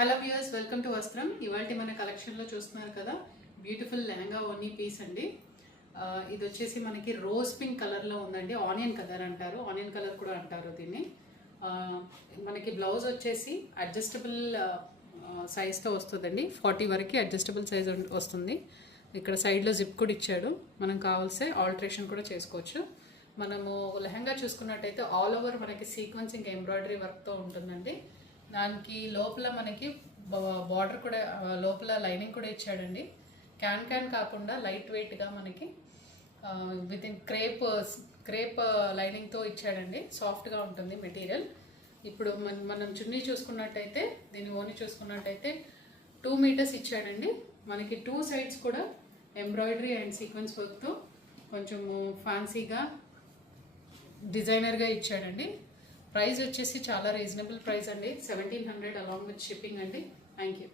Hello viewers, welcome to వస్త్రం. ఇవాళ మన కలెక్షన్లో చూస్తున్నారు కదా, బ్యూటిఫుల్ లెహంగా ఓనీ పీస్ అండి. ఇది వచ్చేసి మనకి రోజ్ పింక్ కలర్లో ఉందండి. ఆనియన్ కలర్ అంటారు, ఆనియన్ కలర్ కూడా అంటారు దీన్ని. మనకి బ్లౌజ్ వచ్చేసి అడ్జస్టబుల్ సైజ్తో వస్తుందండి. 40 వరకు అడ్జస్టబుల్ సైజ్ వస్తుంది. ఇక్కడ సైడ్లో జిప్ కూడా ఇచ్చాడు, మనం కావాల్సే ఆల్టరేషన్ కూడా చేసుకోవచ్చు. మనము లెహంగా చూసుకున్నట్టయితే ఆల్ ఓవర్ మనకి సీక్వెన్సింగ్ ఎంబ్రాయిడరీ వర్క్తో ఉంటుందండి. దానికి లోపల మనకి బార్డర్ కూడా, లోపల లైనింగ్ కూడా ఇచ్చాడండి. క్యాన్ కాకుండా లైట్ వెయిట్గా మనకి విత్ ఇన్ క్రేప్ లైనింగ్తో ఇచ్చాడండి. సాఫ్ట్గా ఉంటుంది మెటీరియల్. ఇప్పుడు మనం చున్నీ చూసుకున్నట్టయితే, దీని ఓని చూసుకున్నట్టయితే 2 మీటర్స్ ఇచ్చాడండి. మనకి 2 సైడ్స్ కూడా ఎంబ్రాయిడరీ అండ్ సీక్వెన్స్ వర్క్తో కొంచెము ఫ్యాన్సీగా డిజైనర్గా ఇచ్చాడండి. ప్రైస్ వచ్చేసి చాలా రీజనబుల్ ప్రైస్ అండి, 1700 అలాంగ్ విత్ షిప్పింగ్ అండి. Thank you.